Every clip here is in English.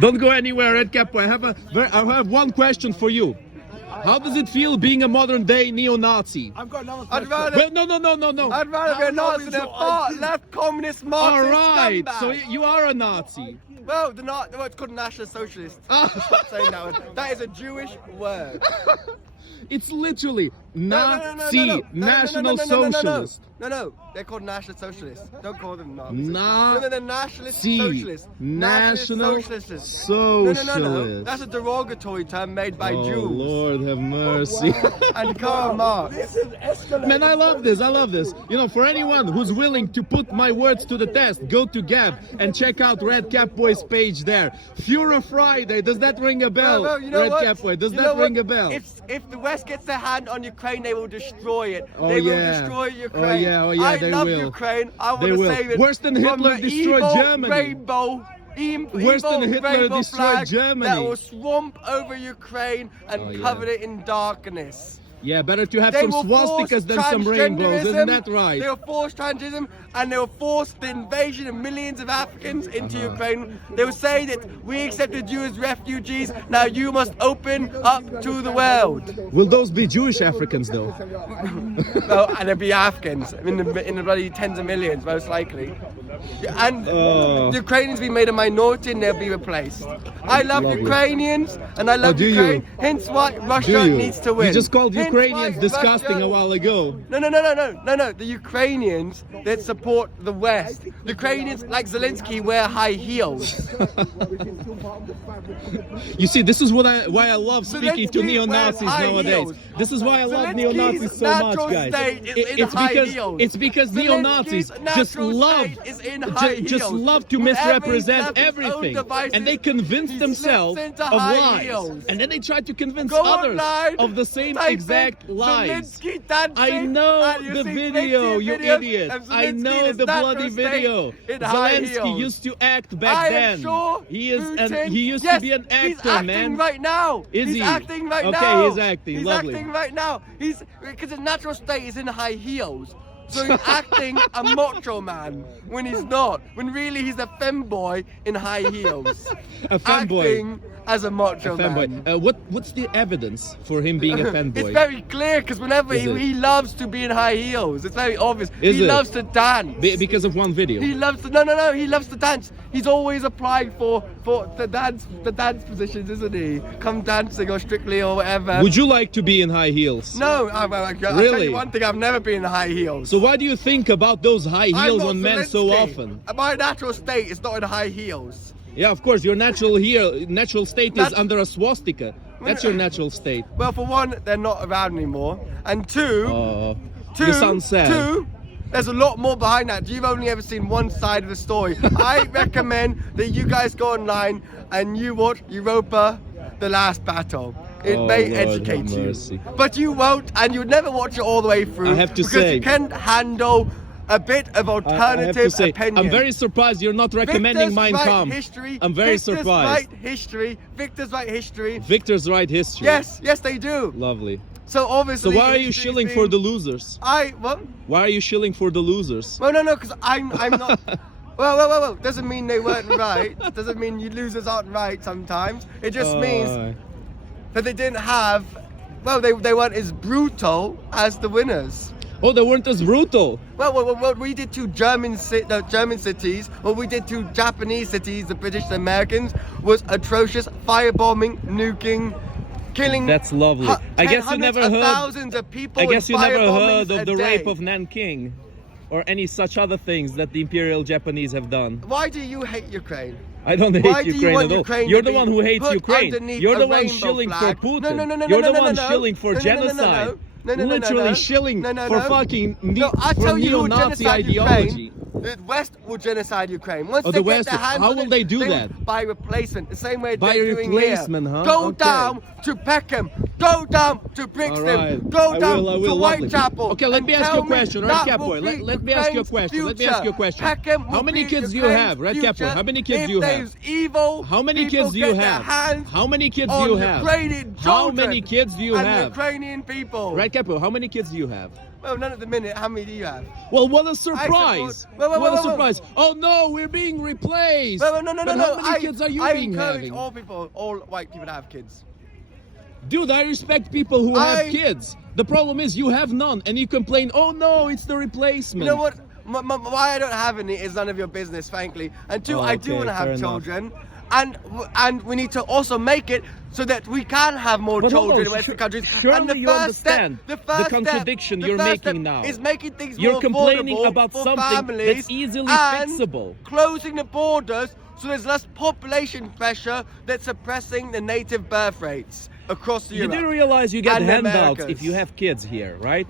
Don't go anywhere, Red Capo. I have one question for you. How does it feel being a modern day neo-Nazi? I've got another I'd question. rather, No. I'd rather be a Nazi than a far left communist Marxist Alright, scumbag. so you are a Nazi. Well, it's called National Socialist. Stop saying that one. That is a Jewish word. It's literally Nazi, No. National Socialist. No, they're called National Socialists. Don't call them Nazis. Nazi, They're Nationalist Socialists. National Socialists. Socialist. No. That's a derogatory term made by Oh, Jews. Lord have mercy. And Karl Marx. This is escalating. Man, I love this. You know, for anyone who's willing to put my words to the test, go to Gab and check out Red Cap Boy's page there. Fury Friday, does that ring a bell? Well, you know Red what? Cap Boy, does You know that ring what? a bell? If the West gets their hand on Ukraine, they will destroy it. Oh, They will yeah. destroy Ukraine. Oh yeah, I they love will. Ukraine. I They want to will. save it. Worse than from Hitler the destroyed evil Germany. Rainbow. Worse than Hitler rainbow destroyed flag Germany. That will swamp over Ukraine and Oh, yeah. cover it in darkness. Yeah, better to have They some will force swastikas than some rainbows, isn't that right? They will force transgenderism and they will force the invasion of millions of Africans into Ukraine. They will say that we accepted you as refugees, now you must open up to the world. Will those be Jewish Africans though? Well, and they'll be Africans in the bloody tens of millions, most likely. And the Ukrainians will be made a minority and they'll be replaced. I love Lovely. Ukrainians and I love do Ukraine, you? hence why Do Russia you? needs to win. You just called Hence Ukrainians why disgusting Russia- a while ago. No. The Ukrainians that support the West. The Ukrainians, like Zelensky, wear high heels. You see, this is why I love speaking to Zelensky neo-Nazis wears high nowadays. heels. This is why I love Zelensky's neo-Nazis so much, natural guys. state is in high heels. It's because neo-Nazis Zelensky's just natural love state is in high just heels. love to Whenever he misrepresent left his own everything, devices, and they convince he themselves slips of into high lies, heels. and then they try to convince Go others online, of the same type exact in lies. Zelensky dancing, I know and you the see video, Zelensky you videos idiot. of I Zelensky know in the his natural bloody state video. in high Zelensky heels. used to act back I then. am sure He is, Putin, he used yes, to be an he's actor, acting man. right now. Is he's he? acting right Okay, now. he's acting, He's lovely. acting right now. He's because his natural state is in high heels. So he's acting a macho man when he's not. When really he's a femboy in high heels. A fanboy. Acting as a macho man. Fanboy. What's the evidence for him being a fanboy? It's very clear because whenever Is it? he loves to be in high heels. It's very obvious. Is he it? loves to dance. Because of one video. He loves to no. He loves to dance. He's always applying for the dance positions, isn't he? Come dancing or Strictly or whatever. Would you like to be in high heels? No, I'll tell Really? you one thing. I've never been in high heels. So why do you think about those high I'm heels not on men so Zelensky. often? My natural state is not in high heels. Yeah, of course, your natural state is That's- under a swastika. That's your natural state. Well, for one, they're not around anymore, and two, You sound sad. Two, there's a lot more behind that. You've only ever seen one side of the story. I recommend that you guys go online and you watch Europa, The Last Battle. It Oh, may Lord educate have you. mercy. But you won't, and you'll never watch it all the way through. I have to because say- you can't handle a bit of I have alternative to say, opinion. I'm very surprised you're not recommending Victor's Mein right Kampf. history. I'm very Victor's surprised. Right history. Victor's right history. Victor's right history. Yes, they do. Lovely. So obviously. So why are you history's shilling been- for the losers? What? Why are you shilling for the losers? Well, no, because I'm not. Well. Doesn't mean they weren't right. Doesn't mean you losers aren't right sometimes. It just means that they didn't have. Well, they weren't as brutal as the winners. Oh, they weren't as brutal. Well, what we did to German cities, what we did to Japanese cities, the British and Americans, was atrocious. Firebombing, nuking, killing. That's lovely. I guess you never heard. Thousands of people. I guess you in never firebombings heard of a the day. rape of Nanking, or any such other things that the Imperial Japanese have done. Why do you hate Ukraine? I don't hate Why do you Ukraine want at all. Ukraine You're to the be one who hates put Ukraine. underneath You're a the one rainbow shilling flag? for Putin. No, You're the no, one no. shilling for genocide. Literally shilling No. for fucking I'll for tell you who neo-Nazi genocide ideology. Ukraine. The West will genocide Ukraine. Once Oh, they the get West their will- hands how on will it, they do will- that? By replacement, the same way By they're doing replacement, here. huh? Go Okay. down to Peckham. Go down to Brixton. All right. Go I down will, to lovely. Whitechapel. Okay, let and me ask you tell a question, me Red that Cap will Boy. be Let me ask you a Ukraine's question. Let me future. ask you a question. Peckham How will many be kids do you Ukraine's have, Red Cap Boy? future How many kids if do you have? there's evil How many people kids do you get their have? hands How many kids do on you have? Ukrainian How children many kids do you and have? Ukrainian people. Red Cap Boy, how many kids do you have? Well, none at the minute. How many do you have? Well, what a surprise! Wait, What a surprise! Oh no, we're being replaced. Well, no. But how many kids are you I being encourage having? all people, all white people to have kids. Dude, I respect people who have kids. The problem is you have none, and you complain, oh no, it's the replacement. You know what? Why I don't have any is none of your business, frankly. And two, Oh, I do okay, want to fair have enough. children, and we need to also make it so that we can have more But hold children on, in Western countries. surely And the you first understand step, the contradiction you're making now. is making things You're more complaining affordable about for something families that's easily and fixable. closing the borders so there's less population pressure that's suppressing the native birth rates across You Europe. do realize you get and handouts Americas. if you have kids here, right?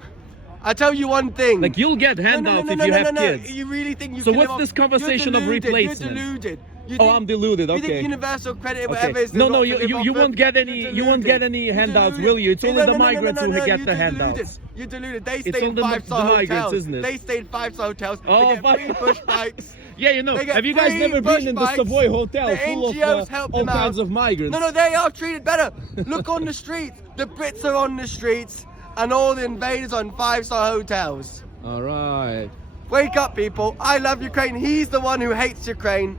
I tell you one thing. Like you'll get handouts if you have kids. You really think you So can what's live this off- conversation you're of deluded, replacement? You're deluded. You Oh, think- I'm deluded. You Okay. think universal credit, Okay. whatever is. No, not to you live off won't of, get you're any. You deluded. won't get any You're handouts, deluded. will you? It's only the migrants who you're get the deluded. handouts. You're deluded. They It's stay in only the five-star migrants, hotels. isn't it? They stay in five-star hotels. Oh, They get free push bikes. Yeah, you know. They get Have you guys free never push been in the bikes. Savoy Hotel The full NGOs of help all them out. kinds of migrants? No, they are treated better. Look on the streets. The Brits are on the streets, and all the invaders on five-star hotels. All right. Wake up, people. I love Ukraine. He's the one who hates Ukraine.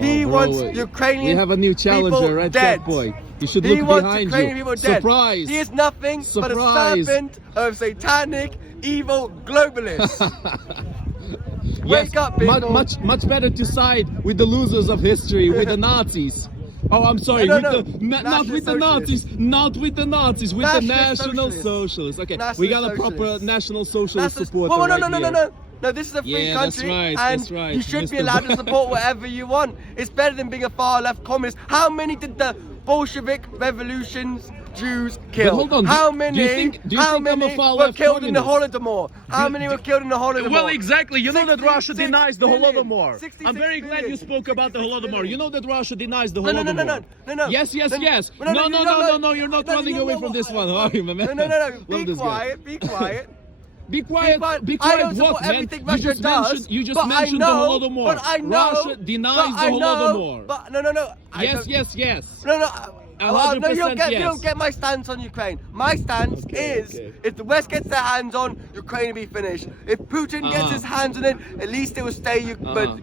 He Oh, bro, wants Ukrainian We have a new challenger, people Red dead. Cap Boy. You should He look wants behind Ukrainian you. people dead. Surprise! He is nothing but a Surprise. servant of satanic, evil globalists. Wake up, people. Much better to side with the losers of history, with the Nazis. Oh, I'm sorry. No, Not with the Nazis. Not with the Nazis. With the National Socialist. Socialist. Okay, National we got a Socialist. proper National Socialist That's supporter no, right here. no. No, this is a free Yeah, country, that's right, and that's right. you should be Mr. allowed to support whatever you want. It's better than being a far-left communist. How many did the Bolshevik revolutions Jews kill? hold on, How do many? you think I'm a many were far-left killed in the communist? Holodomor? How many were killed in the Holodomor? Well, exactly. You know that 66 Russia denies the million. Holodomor. 66 I'm very glad you million. spoke about the 66 Holodomor. million. You know that Russia denies the No, Holodomor. no. Yes. No, No, you're not running away from this one, are you, my man? No. Love Be this guy. quiet. Be quiet. Be quiet. Be I quiet. don't support What, man? everything Russia does, You just but I mentioned know, the Holodomor. But I know. Russia denies but I the know, Holodomor. But no. Yes. No. 100% You yes. don't get my stance on Ukraine. My stance is, okay. if the West gets their hands on Ukraine, will be finished. If Putin gets his hands on it, at least it will stay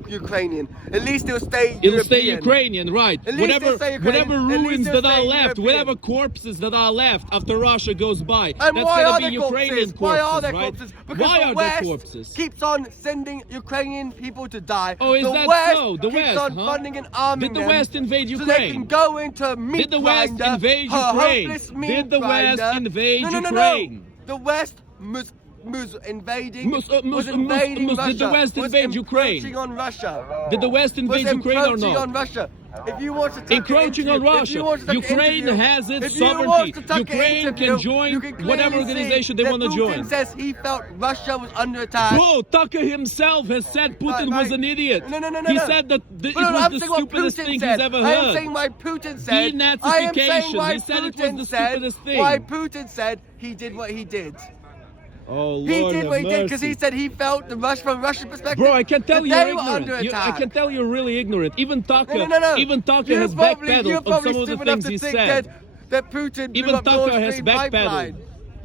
Ukrainian. At least it will stay It'll stay European. Ukrainian, right? At least it'll stay Ukrainian. Whatever At least ruins it'll that are stay left, European. whatever corpses that are left after Russia goes by, And that's why gonna are be there Ukrainian corpses? Why are there right? corpses? Because Why the are West there corpses? keeps on sending Ukrainian people to die. Oh, is the that West so? The keeps West, on huh? funding and arming Did the them West invade so they can Ukraine? go into meat Did the West grinder, invade her Ukraine? hopeless meat Did the West grinder. invade No. Ukraine? The West was invading. Was invading did Russia. the West was invade Ukraine? encroaching on Russia. Did the West invade was Ukraine or encroaching not? on Russia. If you want to take Encroaching on Russia. Ukraine has its sovereignty. Ukraine can join whatever organization they want to join. Putin says he felt Russia was under attack. Bro, Tucker himself has said Putin was an idiot. No. He said that it was I'm the saying what stupidest Putin thing said. he's ever I am heard. saying why Putin said. I am saying Denazification. why He said it was Putin the said. stupidest thing. Why Putin said he did what he did. Oh, Lord He did have what he did because mercy. he said he felt the Rush from Russian perspective. Bro, I can tell that you're they were under ignorant. attack. I can tell you're really ignorant. Even Tucker, No. even Tucker You're has probably backpedaled on some of the stupid enough things to he think said. that Putin blew Even up Tucker Nord has Stream backpedaled. pipeline.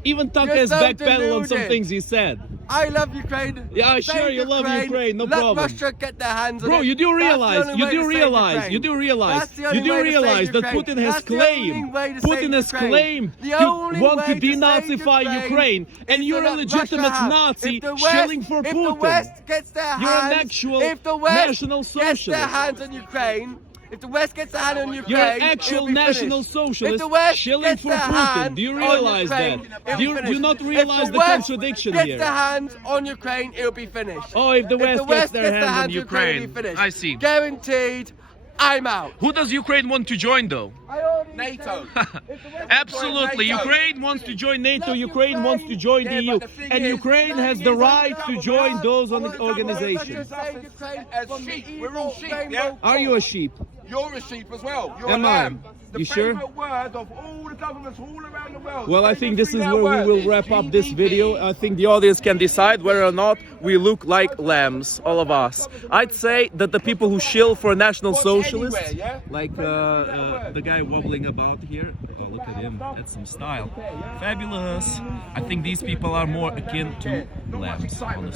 Even Tucker You're has so backpedaled on some deluded. things he said. I love Ukraine. Yeah, sure, Save you love Ukraine, no Let problem. Russia get their hands on Bro, it. you do That's the realize, only you way do to save realize, Ukraine. you do realize, That's the only you do way to save realize that Ukraine. Putin has That's the only claimed, way to Putin save has Ukraine. claimed The to only want way to to save denazify Ukraine, and is you're to a let legitimate Russia have. Nazi If the West- shilling for If Putin. the West gets their You're an hands, actual if the West National gets their Socialist. hands on Ukraine, if the West gets their hand on Ukraine, You're an actual it'll be National finished. Socialist If the West shilling gets for their Putin. hands Do you on realize Ukraine, that? it'll Do be you finished. not If realize the the West contradiction gets here? their hands on Ukraine, it'll be finished. Oh, if the West gets their hands on it'll be Ukraine. finished. I see. Guaranteed. I'm out. Who does Ukraine want to join though? NATO. Absolutely. Ukraine wants to join NATO. Ukraine wants to join the EU. And Ukraine has the right to join those organizations. We're all sheep, yeah? Are you a sheep? You're a sheep as well. You're Am a I? lamb. The You sure? favourite word of all the governments all around the world. Well, I think this is favourite where we word will is wrap up this GDP. video. I think the audience can decide whether or not we look like lambs, all of us. I'd say that the people who shill for a National Socialist, anywhere, yeah? like the guy wobbling about here, oh, look at him, that's some style. Fabulous. I think these people are more akin to lambs, honestly.